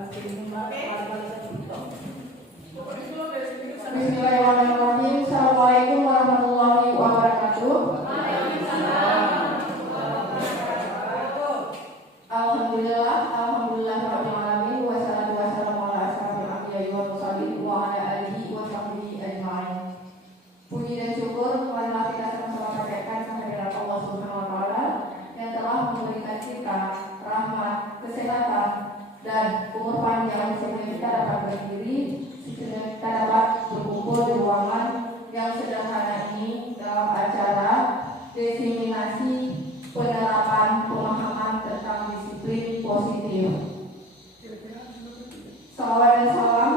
Bismillahirrahmanirrahim. Assalamualaikum warahmatullahi wabarakatuh. Alhamdulillah rabbil alamin wassalatu wassalamu ala asyrofil anbiya'i wal mursalin wa ala alihi wa sahbihi ajma'in. Puji dan syukur marilah kita sama-sama panjatkan kehadirat Allah Subhanahu wa taala yang telah memberikan kita rahmat, kesehatan dan umur panjang sehingga kita dapat berdiri, sehingga kita dapat berkumpul di ruangan yang sederhana ini dalam acara diseminasi penerapan pemahaman tentang disiplin positif. Salawat dan salam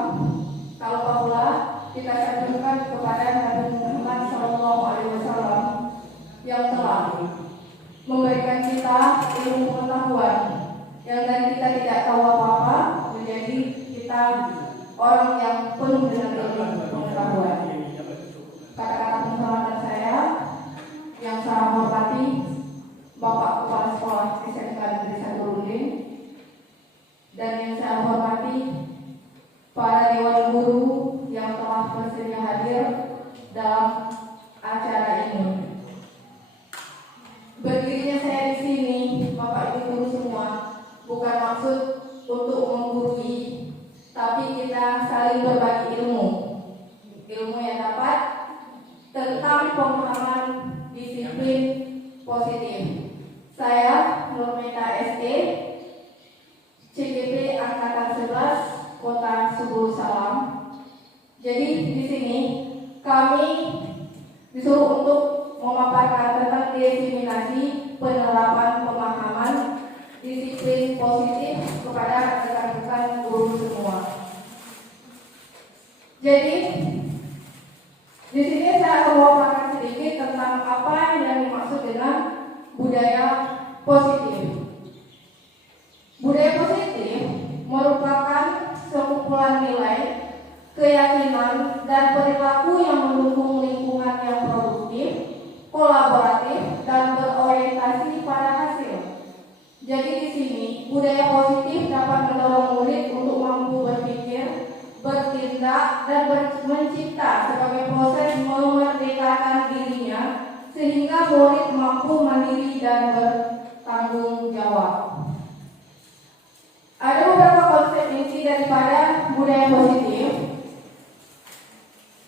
kalau pula kita sanjungkan kepada Nabi Muhammad SAW yang telah memberikan kita ilmu pengetahuan yang dari kita tidak tahu apa-apa menjadi kita orang yang penuh dengan ilmu pengetahuan. Kata-kata penghormatan saya yang saya hormati Bapak Kepala Sekolah SMK Negeri Santurudin, dan yang saya hormati para dewan guru yang telah bersedia hadir dalam acara ini. Berdirinya saya di sini, Bapak Ibu guru semua, bukan maksud untuk menggurui, tapi kita saling berbagi ilmu yang dapat tentang pemahaman disiplin positif. Saya Nurmita SD, CGP Angkatan 11, Kota Subul Salam. Jadi di sini kami disuruh untuk memaparkan tentang diseminasi penerapan pemahaman disiplin positif kepada rekan-rekan guru semua. Jadi di sini saya akan memaparkan sedikit tentang apa yang dimaksud dengan budaya positif. Budaya positif merupakan sekumpulan nilai, keyakinan, dan perilaku yang mendukung lingkungan yang produktif, kolaboratif, dan berorientasi pada hasil. Jadi di sini budaya positif dapat mendorong murid untuk mampu berpikir, bertindak, dan mencipta sebagai proses memerdekakan dirinya sehingga murid mampu mandiri dan bertanggung jawab. Ada beberapa konsep inti daripada budaya positif.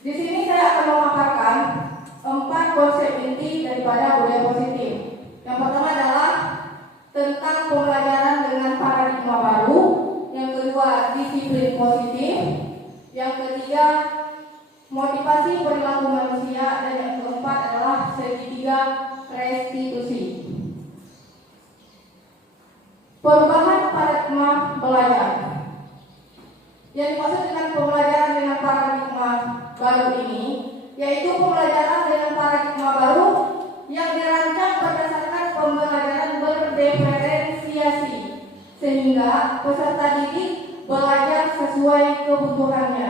Di sini saya akan memaparkan 4 konsep inti daripada budaya positif. Yang pertama adalah tentang pembelajaran dengan paradigma baru. Yang kedua, disiplin positif. Yang ketiga, motivasi perilaku manusia. Dan yang keempat adalah segitiga restitusi. Perubahan paradigma belajar. Yang dimaksud dengan pembelajaran dengan paradigma baru ini, yaitu pembelajaran dengan paradigma baru yang dirancang berdasarkan pembelajaran berdiferensiasi, sehingga peserta didik belajar sesuai kebutuhannya,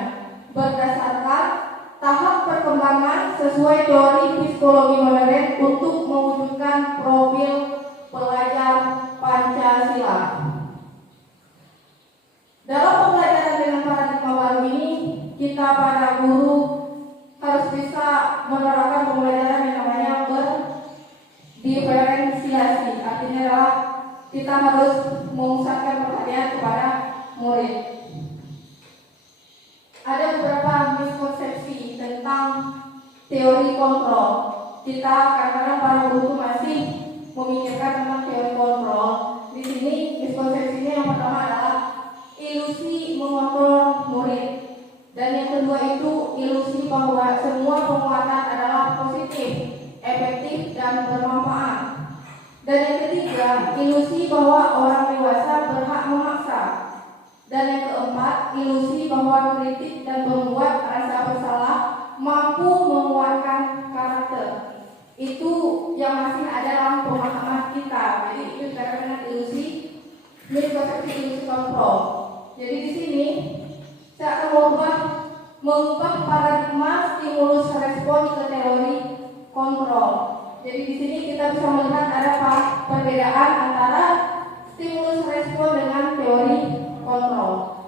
berdasarkan tahap perkembangan sesuai teori psikologi modern untuk mewujudkan profil pelajar Pancasila. Dalam pembelajaran dengan paradigma baru ini, kita para guru harus bisa menerapkan pembelajaran yang namanya berdiferensiasi. Artinya adalah kita harus memusatkan perhatian kepada murid. Ada beberapa miskonsepsi tentang teori kontrol. Kita kadang-kadang para guru masih memikirkan tentang teori kontrol. Di sini miskonsepsinya yang pertama adalah ilusi mengontrol murid, dan yang kedua itu ilusi bahwa semua penguatan adalah positif, efektif, dan bermanfaat. Dan yang ketiga, ilusi bahwa orang dewasa berhak memaksa. Dan yang keempat, ilusi bahwa kritik dan membuat rasa bersalah mampu menguatkan karakter. Itu yang masih ada dalam pemahaman kita. Jadi itu dikatakan dengan ilusi, miskonsepsi ilusi kontrol. Jadi di sini saya akan mengubah paradigma stimulus respon ke teori kontrol. Jadi di sini kita bisa melihat ada perbedaan antara stimulus respon dengan teori kontrol.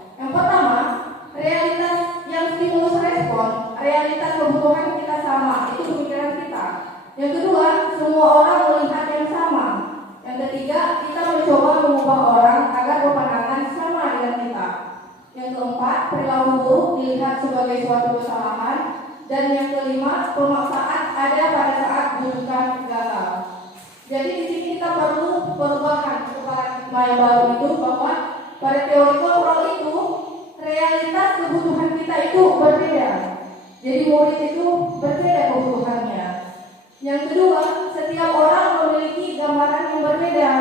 Yang keempat, perilaku buruk dilihat sebagai suatu kesalahan. Dan yang kelima, pemaksaan ada pada saat bukan gagal. Jadi di sini kita perlu perubahan paradigma yang baru itu, bahwa pada teori kontrol itu realitas kebutuhan kita itu berbeda. Jadi murid itu berbeda kebutuhannya. Yang kedua, setiap orang memiliki gambaran yang berbeda.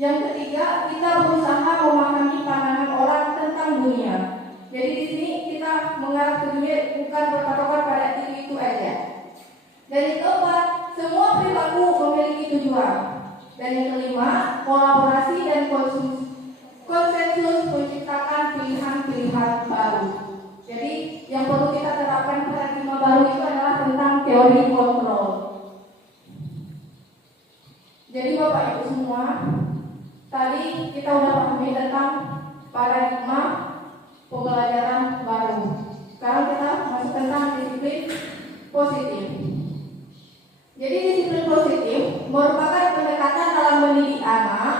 Yang ketiga, kita berusaha memahami pandangan orang tentang dunia. Jadi di sini kita mengarah ke dunia bukan berpatokan pada itu aja. Dan yang keempat, semua perilaku memiliki tujuan. Dan yang kelima, kolaborasi dan konsensus menciptakan pilihan-pilihan baru. Jadi yang perlu kita terapkan paradigma baru itu adalah tentang teori kontrol. Jadi Bapak Ibu semua, tadi kita sudah pahami tentang paradigma pembelajaran baru. Sekarang kita masuk tentang disiplin positif. Jadi disiplin positif merupakan pendekatan dalam mendidik anak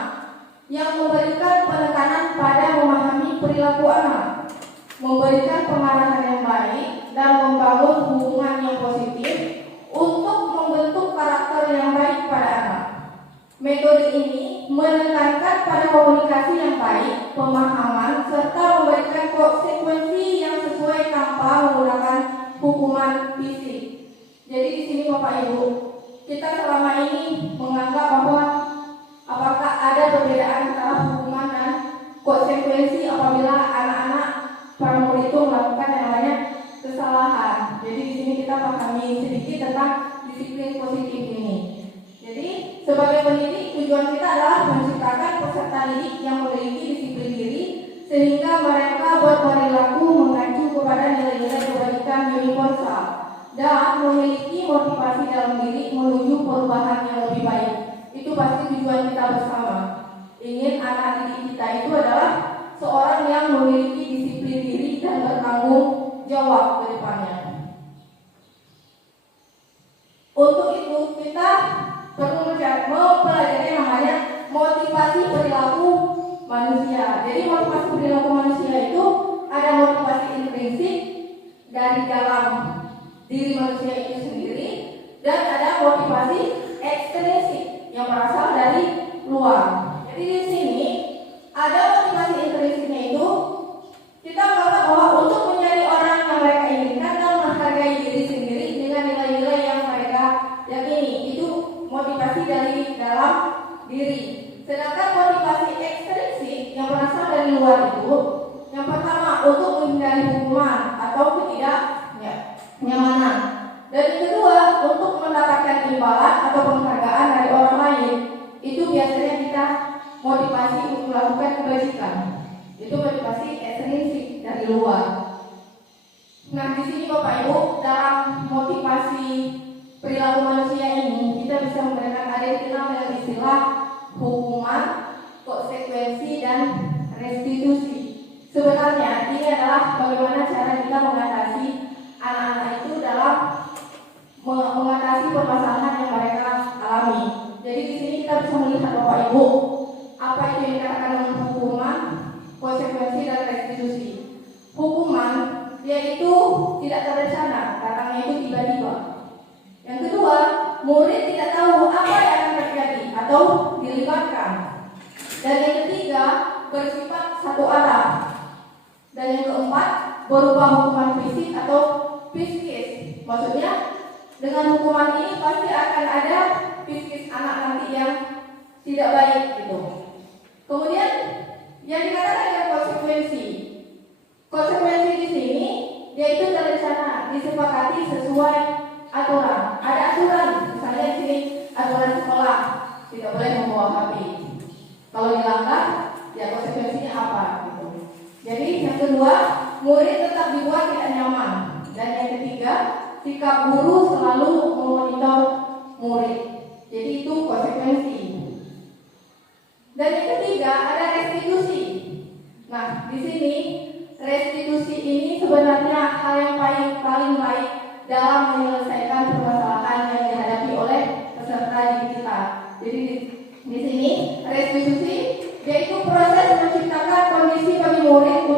yang memberikan penekanan pada memahami perilaku anak, memberikan pengarahan yang baik, dan membangun hubungan yang positif untuk membentuk karakter yang baik pada anak. Metode ini menekankan pada komunikasi yang baik, pemahaman, serta memberikan konsekuensi yang sesuai tanpa menggunakan hukuman fisik. Jadi di sini Bapak Ibu, kita selama ini menganggap bahwa apakah ada perbedaan antara hukuman dan konsekuensi apabila anak-anak para murid itu melakukan yang namanya kesalahan. Jadi di sini kita pahami sedikit tentang disiplin positif ini. Jadi sebagai pendidik, tujuan kita adalah menciptakan peserta didik yang memiliki disiplin diri sehingga mereka berperilaku mengacu kepada nilai-nilai kebaikan universal dan memiliki motivasi dalam diri menuju perubahan yang lebih baik. Itu pasti tujuan kita bersama. Ingin anak didik kita itu adalah seorang yang memiliki disiplin diri dan bertanggung jawab ke depannya. Untuk itu kita perlu mempelajari namanya motivasi perilaku manusia. Jadi motivasi perilaku manusia itu ada motivasi intrinsik dari dalam diri manusia itu sendiri, dan ada motivasi ekstrinsik yang berasal dari luar. Jadi di sini ada motivasi intrinsiknya itu kita menganggap bahwa untuk menjadi orang yang mereka inginkan dan menghargai diri sendiri dengan nilai-nilai yang mereka yakini, itu motivasi dari dalam diri. Sedangkan motivasi ekstrinsik yang berasal dari luar itu, yang pertama untuk menghindari hukuman atau ketidaknyamanan, dan yang kedua untuk mendapatkan imbalan atau penghargaan dari orang lain. Itu biasanya kita motivasi untuk melakukan kebajikan. Itu motivasi ekstrinsik dari luar. Nah di sini Bapak Ibu, dalam motivasi perilaku manusia ini kita bisa memberikan ada dengan istilah hukuman, konsekuensi, dan restitusi. Sebenarnya ini adalah bagaimana cara kita mengatasi anak-anak itu dalam mengatasi permasalahan yang mereka alami. Jadi di sini kita bisa melihat Bapak Ibu, apa itu yang dikatakan dengan hukuman, konsekuensi, dan restitusi. Hukuman yaitu tidak terencana, datangnya itu tiba-tiba. Yang kedua, murid tidak tahu apa yang akan terjadi atau dilibatkan. Dan yang ketiga, bersifat satu arah. Dan yang keempat, berupa hukuman fisik atau psikis. Maksudnya dengan hukuman ini pasti akan ada psikis anak nanti yang tidak baik gitu. Kemudian yang dikatakan dengan konsekuensi. Konsekuensi di sini yaitu terencana, disepakati sesuai aturan. Ada aturan, misalnya di sini aturan sekolah tidak boleh membawa HP. Kalau dilanggar, ya konsekuensinya apa gitu. Jadi yang kedua, murid tetap dibuat tidak nyaman. Dan yang ketiga, sikap guru selalu memonitor murid. Jadi itu konsekuensi. Dan yang ketiga ada restitusi. Nah di sini restitusi ini sebenarnya hal yang paling baik dalam menyelesaikan permasalahan yang dihadapi oleh peserta didik kita. Jadi di sini restitusi yaitu proses menciptakan kondisi bagi murid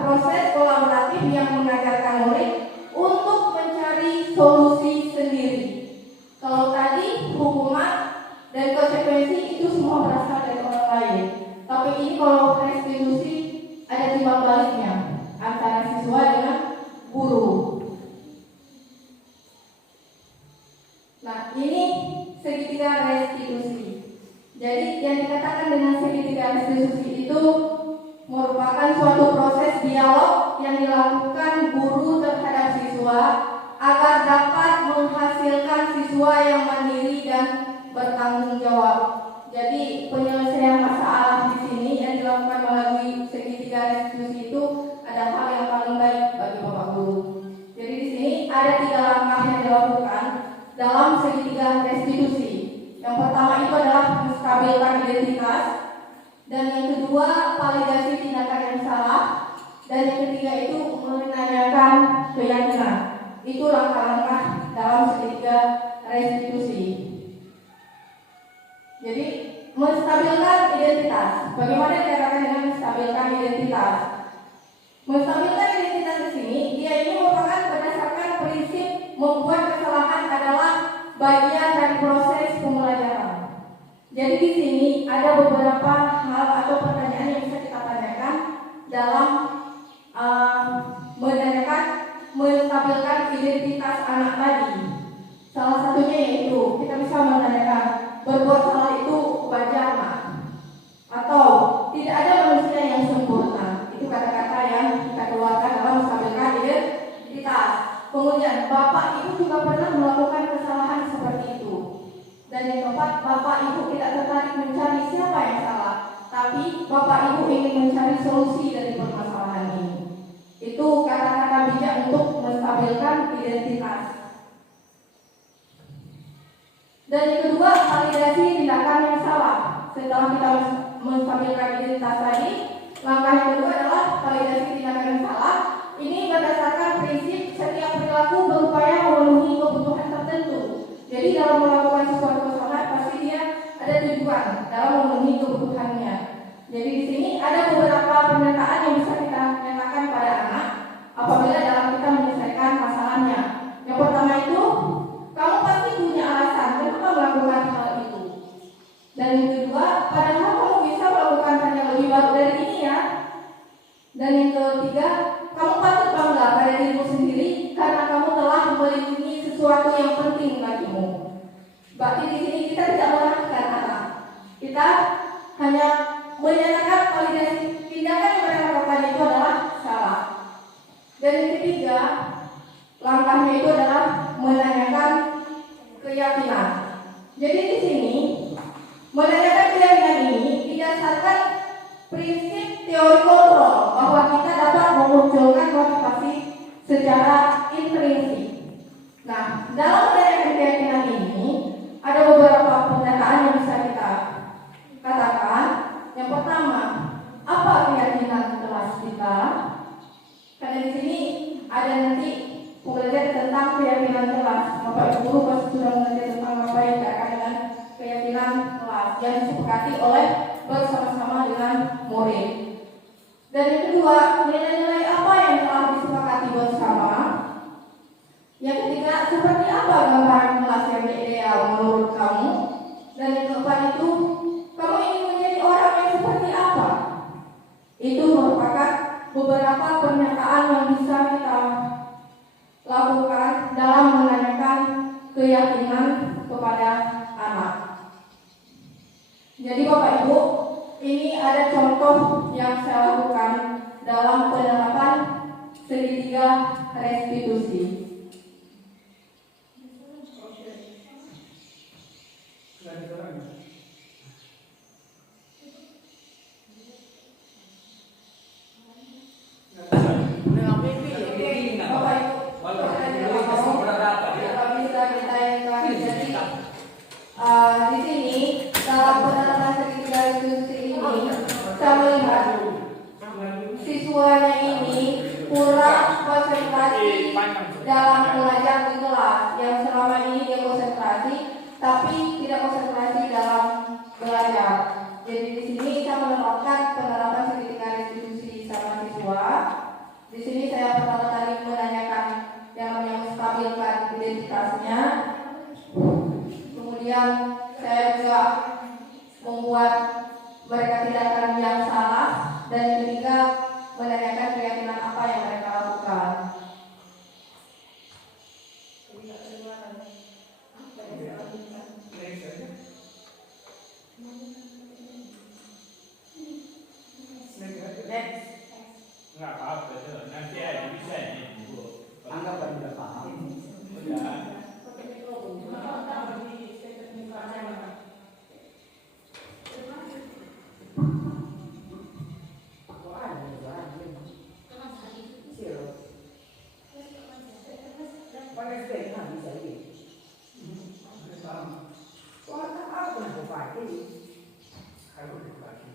proses kolaboratif yang mengajarkan murid untuk mencari solusi sendiri. Kalau tadi hukuman dan konsekuensi itu semua berasal dari orang lain. Tapi ini kalau restitusi ada timbal baliknya antara siswa dengan guru. Nah, ini segitiga restitusi. Jadi yang dikatakan dengan segitiga restitusi itu merupakan suatu proses dialog yang dilakukan guru terhadap siswa agar dapat menghasilkan siswa yang mandiri dan bertanggung jawab. Jadi penyelesaian masalah di sini yang dilakukan melalui segitiga restitusi itu ada hal yang paling baik bagi Bapak Guru. Jadi di sini ada 3 langkah yang dilakukan dalam segitiga restitusi. Yang pertama itu adalah menstabilkan identitas, dan yang kedua validasi tindakan yang salah, dan yang ketiga itu menanyakan keyakinan. Itu langkah-langkah dalam segitiga restitusi. Jadi menstabilkan identitas. Bagaimana dikatakan dengan menstabilkan identitas? Menstabilkan identitas di sini, dia ini merupakan berdasarkan prinsip membuat kesalahan adalah bagian dari proses pembelajaran. Jadi di sini ada beberapa hal atau pertanyaan yang bisa kita tanyakan dalam menstabilkan identitas anak tadi. Salah satunya yaitu kita bisa menanyakan, berbuat salah itu wajar nak? Atau tidak ada manusia yang sempurna. Itu kata-kata yang kita keluarkan dalam menstabilkan identitas. Kemudian Bapak Ibu juga pernah melakukan kesalahan seperti itu. Dan yang keempat, Bapak Ibu tidak tertarik mencari siapa yang salah, tapi Bapak Ibu ingin mencari solusi dari permasalahan ini. Itu kata-kata bijak untuk menstabilkan identitas. Dan yang kedua, validasi tindakan yang salah. Setelah kita menstabilkan identitas tadi, langkah yang kedua adalah validasi tindakan yang salah. Ini berdasarkan prinsip setiap perilaku berupaya memenuhi kebutuhan tertentu. Jadi dalam melakukan sesuatu kesalahan pasti dia ada tujuan dalam memenuhi kebutuhannya. Jadi di sini ada beberapa pernyataan yang bisa kita nyatakan pada anak apabila dalam kita menyelesaikan masalahnya. Yang pertama itu, kamu pasti punya alasan kenapa melakukan hal itu. Dan yang kedua, padahal kamu bisa melakukan hal yang lebih baru dari ini ya. Dan yang ketiga, kamu patut bangga pada dirimu sendiri karena kamu telah melindungi sesuatu yang penting bagimu. Berarti di sini kita tidak mengarahkan anak. Kita hanya menyatakan validasi tindakan yang mereka lakukan itu adalah salah. Dan yang ketiga, langkahnya itu adalah menanyakan keyakinan. Jadi di sini menanyakan keyakinan ini didasarkan prinsip teori kontrol bahwa kita dapat memunculkan motivasi secara intrinsik. Nah, dalam menanyakan keyakinan ini ada beberapa pernyataan yang bisa kita katakan. Yang pertama, apa keyakinan kelas kita? Karena di sini ada nanti pembelajaran tentang keyakinan kelas. Bapak Ibu guru pasti sudah mengerti tentang apa yang dikatakan dengan keyakinan kelas yang disepakati oleh bersama-sama dengan murid. Dan yang kedua, nilai-nilai apa yang telah disepakati bersama? Yang ketiga, seperti apa gambaran kelas yang ideal menurut kamu? Dan yang keempat itu, kamu ingin menjadi orang yang seperti apa? Itu merupakan beberapa pernyataan yang bisa kita lakukan dalam menanyakan keyakinan kepada anak. Jadi Bapak Ibu, ini ada contoh yang saya lakukan dalam penerapan segitiga restitusi. Di sini dalam penerapan segitiga restitusi ini saya melihat siswanya ini kurang konsentrasi dalam belajar di kelas. Yang selama ini dia konsentrasi, tapi tidak konsentrasi dalam belajar. Jadi di sini saya menerapkan penerapan segitiga restitusi sama siswa. Kemudian saya juga membuat mereka tindakan yang salah, dan yang ketiga menanyakan keyakinan apa yang mereka lakukan. Nggak apa-apa, nanti aja bisa nih. Anggap Anda paham. Udah.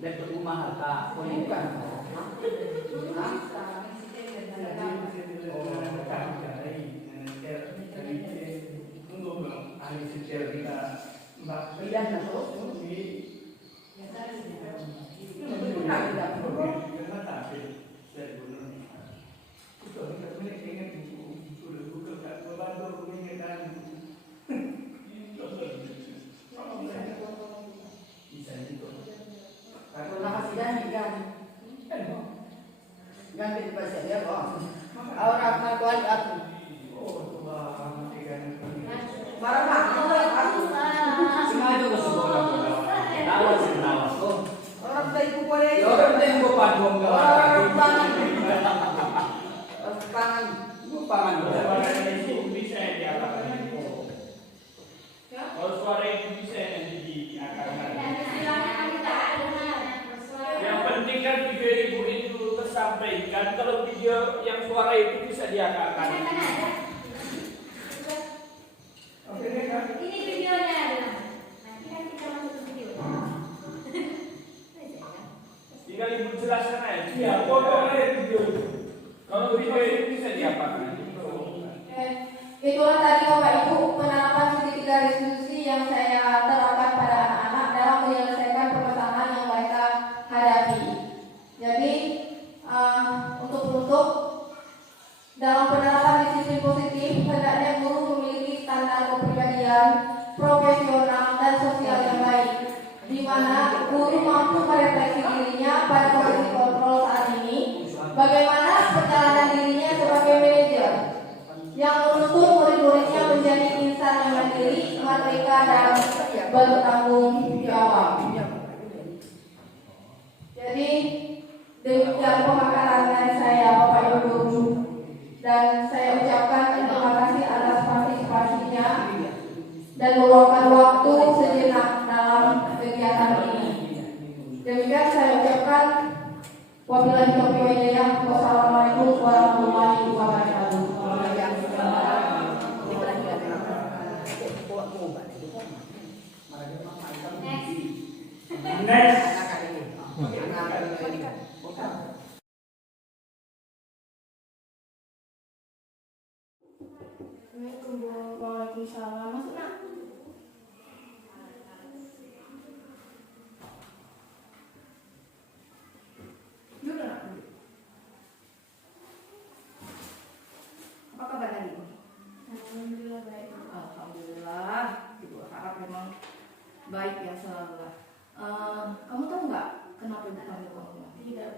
Laptop rumah harta, bukan. Ganti bahasa dia kok. Orang makuan aku. Marah aku. Sengaja ke sekolah. Tahu sih tahu. Orang tadi ku boleh. Ya orang tadi gua padung enggak. Orang pangan. Pangan. Gua pangan. Suara itu bisa diapakan. Kalau suara itu bisa nanti diakarkan. Yang penting kan video ibu itu tersampaikan. Kalau video yang suara itu bisa diakarkan. Ini videonya adalah. Nanti kan kita masuk ke video. Tinggal ibu jelaskan aja. Iya, pokoknya video itu. Kalau video itu bisa diapakan. Itulah tadi Bapak Ibu penerapan segitiga resolusi yang saya terapkan pada anak-anak dalam menyelesaikan permasalahan yang mereka hadapi. Jadi untuk dalam penerapan disiplin positif, hendaknya guru memiliki standar kepribadian, profesional dan sosial yang baik, di mana guru mampu merefleksi dirinya pada kondisi kontrol saat ini, bagaimana perjalanan dirinya sebagai manajer yang menuntut murid-muridnya menjadi insan yang mandiri, merdeka dan bertanggung jawab. Jadi demikian pemakaran dari saya, Bapak Ibu Guru, dan saya ucapkan terima kasih atas partisipasinya dan meluangkan waktu sejenak dalam kegiatan ini. Demikian saya ucapkan wabillahi taufiq wal hidayah. Wassalamualaikum warahmatullahi wabarakatuh. Next. Waalaikumsalam. Masuk nak. Duduk nak. Apa kabar hari ini? Alhamdulillah baik. Alhamdulillah. Ibu harap memang baik ya selalu lah. Kamu tahu nggak kenapa ibu panggil kamu? Tidak.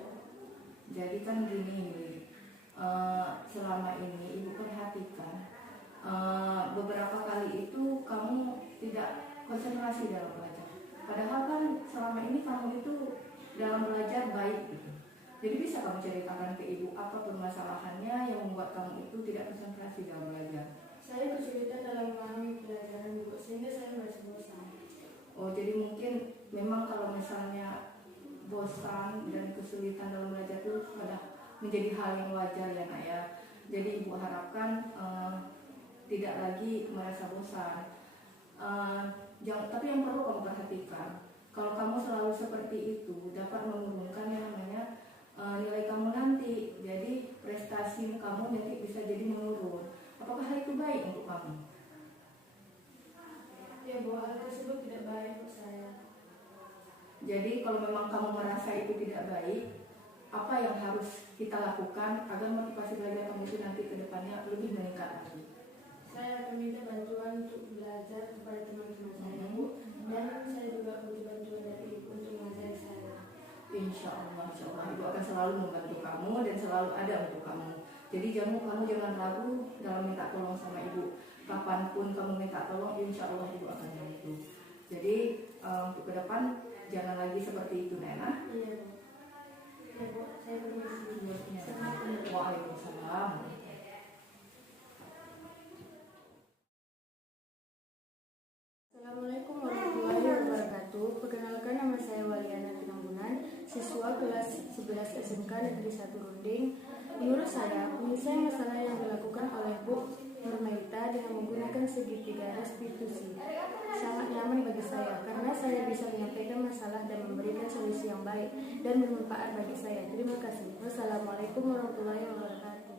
Jadi kan gini, selama ini ibu perhatikan beberapa kali itu kamu tidak konsentrasi dalam belajar. Padahal kan selama ini kamu itu dalam belajar baik gitu. Jadi bisa kamu ceritakan ke ibu apa permasalahannya yang membuat kamu itu tidak konsentrasi dalam belajar? Saya kesulitan dalam memahami pelajaran ibu sehingga saya merasa bosan. Oh, jadi mungkin memang kalau misalnya bosan dan kesulitan dalam belajar itu sudah menjadi hal yang wajar ya nak ya. Jadi ibu harapkan tidak lagi merasa bosan. Tapi yang perlu kamu perhatikan, kalau kamu selalu seperti itu dapat menurunkan yang namanya nilai kamu nanti. Jadi prestasi kamu nanti bisa jadi menurun. Apakah hal itu baik untuk kamu? Ya, bahwa hal tersebut tidak baik untuk saya. Jadi kalau memang kamu merasa itu tidak baik, apa yang harus kita lakukan agar motivasi belajar kamu itu nanti ke depannya lebih meningkat lagi? Saya akan minta bantuan untuk belajar kepada teman-teman saya, Bu. Dan saya juga butuh bantuan dari Ibu untuk mengajari saya. Insya Allah Ibu akan selalu membantu kamu dan selalu ada untuk kamu. Jadi kamu jangan ragu dalam minta tolong sama Ibu. Kapanpun kamu minta tolong, insya Allah Ibu akan bantu. Jadi untuk ke depan jangan lagi seperti itu, Nena. Iya, Bu. Ya, Bu. Saya permisi. Waalaikumsalam. Assalamualaikum warahmatullahi wabarakatuh. Perkenalkan, nama saya Waliana Pinanggunan, siswa kelas 11 SMK Negeri 1 Runding. Menurut saya, penyelesaian masalah yang dilakukan oleh Bu Nurmaita dengan menggunakan segitiga restitusi sangat nyaman bagi saya karena saya bisa menyampaikan masalah dan memberikan solusi yang baik dan bermanfaat bagi saya. Terima kasih. Wassalamualaikum warahmatullahi wabarakatuh.